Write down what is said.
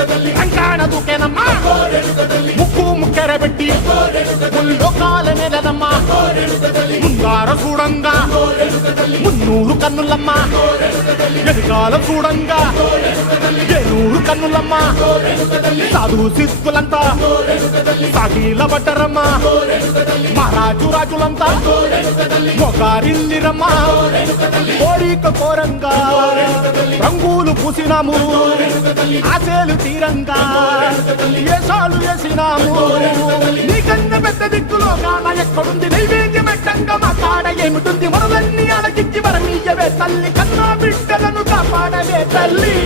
రంగాణ దూకేనమ్మా ముక్కు ముక్కెరబెట్టి ముల్లోకాల నెలనమ్మా ముంగార చూడంగా మున్నూరు కన్నులమ్మ ఎదుగాల చూడంగా ఏనూరు కన్నులమ్మ సాధు సిద్ధులంతా సాగిల పడ్డరమ్మా మహారాజు రాజులంతా మొగారిల్లిరమ్మా కోరిక కోరంగా రంగులు పూసినాము ఆశలు తీరంగా ఏసాలు వేసినాము నీకన్నా పెద్ద దిక్కులో కాన ఎక్కడుంది నైవేద్యం ఎట్టంగా మా కాడ ఏమిటుంది మనలన్నీ అలకించి మరణీయవే తల్లి కన్నా బిడ్డలను కాపాడవే తల్లి